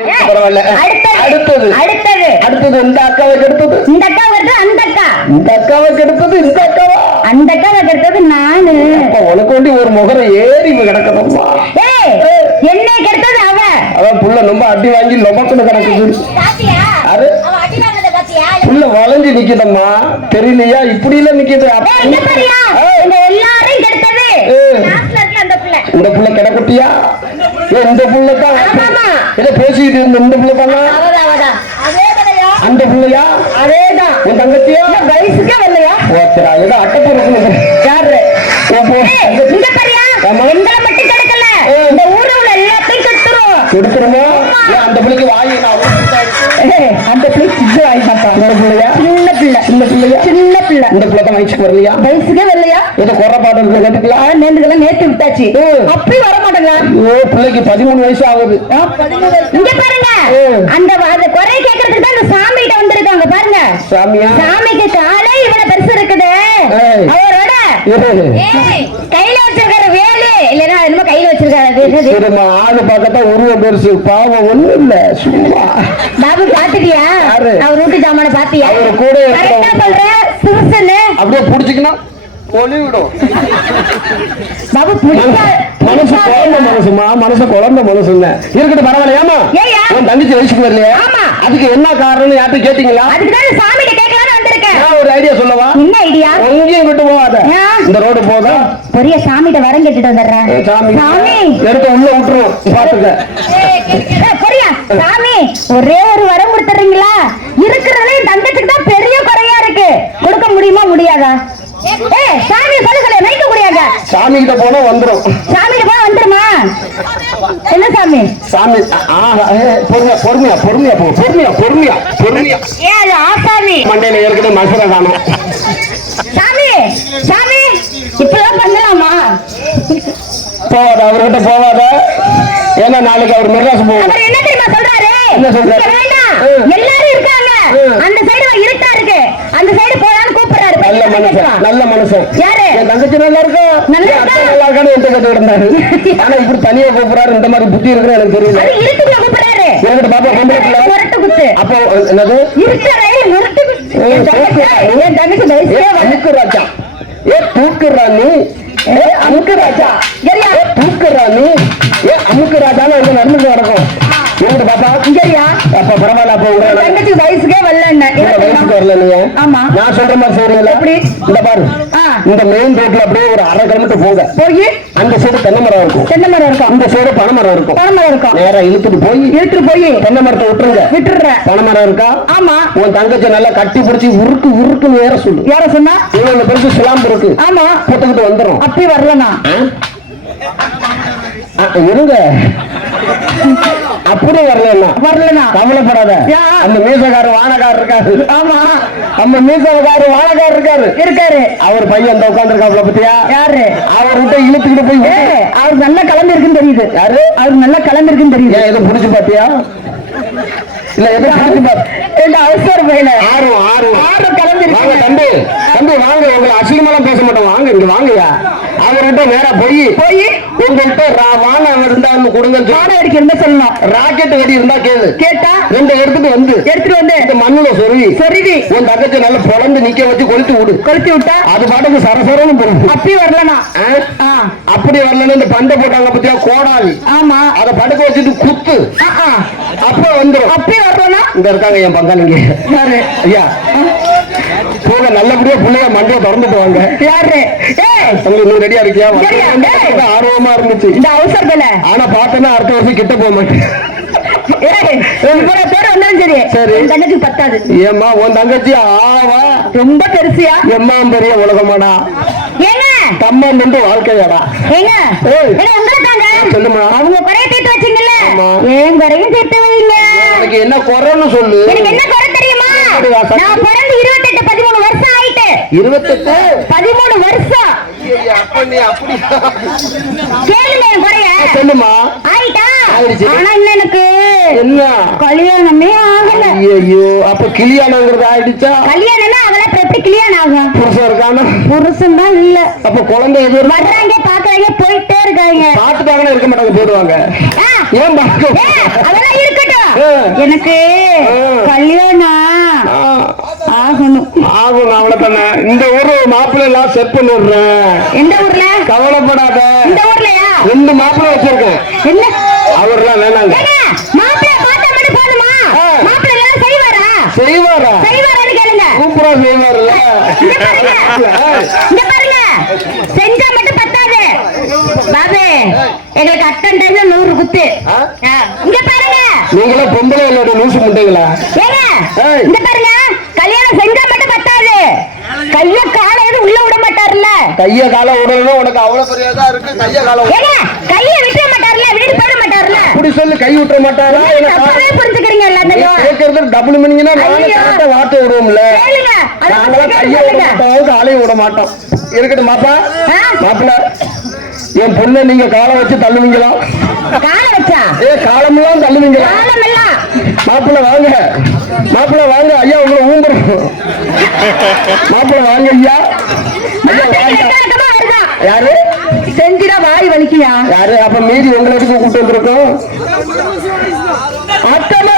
பரவாயில்ல. அடுத்தது. அடுத்தது. அடுத்தது. அடுத்தது இந்த அக்காவை கெடுத்தது. இந்த அக்கா வருது அந்த அக்கா. இந்த அக்காவை கெடுத்தது இந்த அக்காவா? அந்த அக்காவை கெடுத்தது நானு. அப்ப உனக்கு வேண்டி ஒரு முகரை ஏறி கிடக்கணும்மா ஏய் என்ன கெடுத்தது அவ. அதான் புள்ள ரொம்ப அடி வாங்கி லொமக்குன்னு கிடக்குது அது புள்ள வளைஞ்சு நிக்குதம்மா. தெரியலையா? இப்படி எல்லாம் நிக்குது எல்லாரையும் கெடுத்தது. இந்த புள்ள கிடக்குட்டியா? இந்த புள்ள தான். ஏதோ பேசிக்கிட்டு இருந்த இந்த புள்ள தானா அந்த புள்ளையா? அதேதான். உன் தங்கச்சியா? வயசுக்கே வரலையா? ஓகேடா ஏதோ அட்டப்பு இருக்குது யாரு அந்த பிள்ளைக்கு இருக்கு. அந்த பிள்ளை சின்ன ஆயிட்டாப்பா இந்த பிள்ளையா சின்ன சின்ன பிள்ளையா? சின்ன பிள்ளை. இந்த பிள்ளை தான் வயசுக்கு வரலையா? வயசுக்கே வரலையா? ஏதோ இருக்கு கேட்டுக்கலாம் நேர்ந்துக்கெல்லாம் நேத்து விட்டாச்சு. அப்படி வர மாட்டேங்க. ஓ பிள்ளைக்கு பதிமூணு வயசு ஆகுது. இங்க பாருங்க. அந்த அந்த குறை கேட்கறதுக்கு தான் அந்த சாமி கிட்ட வந்திருக்காங்க பாருங்க. சாமியா? சாமிக்கு காலே இவ்வளவு பெருசு இருக்குது. அவரோட. கையில வச்சிருக்காரு வேலு இல்லன்னா என்னமோ கையில வச்சிருக்காரு அது என்னது? சரிம்மா ஆளு பார்க்கத்தான் உருவம் பெருசு. பாவம் ஒண்ணும் இல்ல. சும்மா. பாபு பாத்துட்டியா? அவர் வீட்டு ஜாமான பாத்தியா? அவரு கூட இருக்கிற- கரெக்டா சொல்ற? சிறுசன்னு. அப்படியே புடிச்சுக்கணும் ஒளி விடும். பாபு புடிச்சா மனசு குழந்தை மனசுமா மனசு குழந்தை மனசுங்க இருக்கட்டும் பரவாயில்லையாமா ஏய்யா. உன் தங்கச்சி வயசுக்கு வரலையா? ஆமா. அதுக்கு என்ன காரணம் யார்கிட்ட கேட்டீங்களா? அதுக்கு சாமி கிட்ட கேட்கலாம்னு வந்திருக்கேன் நான் ஒரு ஐடியா சொல்லவா ஐடியா எங்கேயும் போகாத? இந்த ரோடு போதா? பெரிய சாமிகிட்ட வரம் கேட்டுட்டு வந்துடுறேன். ஏ, சாமி. எடுத்து உள்ள விட்டுரும் பாத்துக்க. சாமி ஒரே ஒரு வரம் கொடுத்துறீங்களா இருக்கிறதுல தங்கத்துக்கு தான் பெரிய குறையா இருக்கு. கொடுக்க முடியுமா முடியாதா? ஏய் சாமி சொல்லுங்களே நைக்க முடியாதா? சாமி கிட்ட போனா வந்துரும். சாமி போய் வந்துருமா? என்ன சாமி? சாமி ஏ, பொறுமையா பொறுமையா பொறுமையா போ. பொறுமையா பொறுமையா பொறுமையா. ஏ அது ஆசாமி. மண்டையில ஏற்கனவே மசரை காணும். சாமி சாமி இப்பதான் பண்ணலாமா? போவாத அவர்கிட்ட போவாத. ஏன்னா நாளைக்கு அவர் மெட்ராஸ் போவார். அவர் என்ன தெரியுமா சொல்றாரு? என்ன சொல்றாரு? வேண்டாம். எல்லாரும் இருக்காங்க. அந்த சைடு இருட்டா இருக்கு. அந்த சைடு போலான்னு கூப்பிடுறாரு. நல்ல மனுஷன். நல்ல மனுஷன். யாரு? என் தங்கச்சி நல்லா இருக்கும் நல்லா இருக்கா? நல்லா இருக்கான்னு என்கிட்ட கேட்டு இருந்தாரு. ஆனா இப்படி தனியா கூப்பிடுறாரு இந்த மாதிரி புத்தி இருக்குன்னு எனக்கு தெரியல. அது கூப்பிடுறாரு. என்கிட்ட பாப்பா பொம்பளை முரட்டு குத்து. அப்போ என்னது? இருக்கிற முரட்டு குத்து. என் தங்கச்சி என் தங்கச்சி ஏ வயசே வரல. அமுக்கு ராஜா ஏ தூக்கு அப்ப பரவாயில்ல அப்ப என் உங்களை தங்கச்சி வயசுக்கே உங்க வயசுக்கு வரல ஆமா. நான் சொல்ற மாதிரி செய்றீங்களா எப்படி? இந்த பாரு. இந்த மெயின் ரோட்ல அப்படியே ஒரு அரை கிலோமீட்டர் போங்க. போய்? அந்த சைடு தென்னை மரம் இருக்கும். தென்னை மரம் இருக்கும் இந்த சைடு பனை மரம் இருக்கும். பனை மரம் இருக்கும் நேரா இழுத்துட்டு போய் இழுத்துட்டு போய். தென்னை மரத்தை விட்டுருங்க. விட்டுடுறேன். பனை மரம் இருக்கா? ஆமா. உன் தங்கச்சி நல்லா கட்டி பிடிச்சி உருக்கு உருக்குன்னு ஏற சொல்லு. யார சொன்னா? இவ்வளவு பெருசு சிலாம்பு இருக்கு. ஆமா. போட்டுக்கிட்டு வந்துடும் அப்படி வரலனா இருங்க. அப்படி வரலன்னா வரலனா கவலைப்படாத. அந்த மீசக்காரர் வானக்காரர் இருக்காரு. ஆமா. நம்ம மீசக்காரர் வானக்காரர் இருக்காரு. இருக்காரு. அவர் பையன் அந்த உட்காந்துருக்காப்ல பத்தியா? யாரு? அவர்கிட்ட இழுத்துக்கிட்டு போய் அவர் நல்லா கலந்து இருக்குன்னு தெரியுது. யாரு? அவர் நல்லா கலந்து இருக்குன்னு தெரியுது எதுவும் புடிச்சு பாத்தியா? இல்ல எதுவும் புடிச்சு பாத்து எங்க அவசர பையல. ஆர்வம் ஆர்வம். ஆர்வம் கலந்துருக்கு. வாங்க தம்பி. தம்பி வாங்க. உங்களை அசிங்கமெல்லாம் பேச மாட்டோம். வாங்க இங்க வாங்கய்யா. அவர்கிட்ட நேரா போய் போய் உங்கள்கிட்ட ரா- வானம் இருந்தா ஒண்ணு கொடுங்க பாடம் அடிக்க என்ன சொல்லணும்? ராக்கெட் வெடி இருந்தா கேளு. கேட்டா? ரெண்டு எடுத்துட்டு வந்து எடுத்துட்டு வந்து இந்த மண்ணுல சொருவி சொருவி. உன் தங்கச்சி நல்லா பொழந்து நிக்க வச்சு கொளுத்து விடு. கொளுத்தி விட்டா? அது பாட்டுக்கு சரசரன்னு போகும். அப்படி வரலனா? அப்படி வரலன்னு இந்த பண்டை போட்டாங்க பத்தியா? கோடாலி. ஆமா. அதை படுக்க வச்சுட்டு குத்து. அப்ப வந்துரும். அப்படி வரலனா? இங்க இருக்காங்க என் பங்காளிங்க. ஐயா. போக நல்லபடியா பிள்ளைய மண்டையை திறந்துட்டு வாங்க யாரு நீ ரெடியா இருக்கியா. ஆர்வமா இருந்துச்சு. இந்த அவசர பையல ஆனா பார்த்தேன்னா அடுத்த வருஷம் கிட்ட போக மாட்டேன். ரொம்ப பெருசியா? எம்மா பெரிய உலகமாடா. தம்மம் வந்து வாழ்க்கையாடா. சொல்லுமா அவங்க குறைய தீர்த்து வச்சீங்கல்ல. ஏன் குறையும் தீர்த்து வைங்க? எனக்கு என்ன குறைன்னு சொல்லு. எனக்கு என்ன குறை தெரியுமா? நான் பிறந்து இருபத்தெட்டு இருபத்தெட்டு. பதிமூணு வருஷம். சொல்லுமா. ஆனா எனக்கு? என்ன? கல்யாணமே ஆகல. ஐயோ அப்ப கிளியானங்கிறது ஆயிடுச்சா? கல்யாணம்னா ஆகல அப்புறம் எப்படி கல்யாணம் ஆகும்? புருஷன் இருக்கானா? புருஷன் தான் இல்ல. அப்ப குழந்தை எது வர்றாங்க பாக்குறாங்க போயிட்டே இருக்காங்க. பார்த்துட்டாங்கன்னா இருக்க மாட்டாங்க போயிடுவாங்க ஏன் பார்க்க ஏ, அதெல்லாம் இருக்கட்டும். எனக்கு. கல்யாணம் ஆகணும் ஆகும் அவ்வளவுதானே இந்த ஊரு மாப்பிள்ளை எல்லாம் செட் பண்ணி விடுறேன் எந்த ஊர்ல? கவலைப்படாத. இந்த ஊர்லயா? ரெண்டு மாப்பிள்ளை வச்சிருக்கேன். என்ன? அவர்லாம் வேணாங்க. மாப்பிள்ளை பார்த்தா மட்டும் போதுமா. மாப்பிள்ளை எல்லாம் செய்வாரா? செய்வாரா? செய்வாரான்னு கேளுங்க. சூப்பரா செய்வாருல்ல. இங்க பாருங்க. செஞ்சா மட்டும் பத்தாது. பாபு எங்களுக்கு அட்டன் நூறு குத்து. இங்க பாருங்க. நீங்களே பொம்பளை இல்லோட லூசு முட்டைங்களா. இங்க பாருங்க கல்யாணம் செஞ்சா மட்டும் பத்தாது கைய கால எதுவும் உள்ள விட மாட்டாருல்ல? கைய கால உடலும் உனக்கு அவ்வளவு பெரிய இதா இருக்கு? கைய கால ஏங்க கைய விட்டுற மாட்டாருல்ல? விட்டுட்டு போயிட மாட்டாருல்ல? அப்படி சொல்லி கை விட்டுற மாட்டாரா? இல்ல கா- தப்பாவே புரிஞ்சுக்கிறீங்க எல்லாத்தையும். கேட்கறது டபுள் மணிங்கன்னா நானே வார்த்தை விடுவோம்ல. கேளுங்க. கையை விட. மாட்டோம். காலையும் விட மாட்டோம். இருக்கட்டும் மாப்பா ஆ? மாப்பிள்ள என் பொண்ணை நீங்க காலை வச்சு தள்ளுவீங்களா? கால வச்சா? ஏ காலமெல்லாம் தள்ளுவீங்களா? மாப்பிள்ள வாங்க. மாப்பிள்ள வாங்க ஐயா உங்களை ஊம்புறோம் மாப்பிள்ள வாங்க ஐயா. யாரு? செஞ்சிடா வாய் வலிக்கியா? யாரு? அப்ப மீதி உங்களை எதுக்கு கூட்டு வந்திருக்கோம். அத்தனை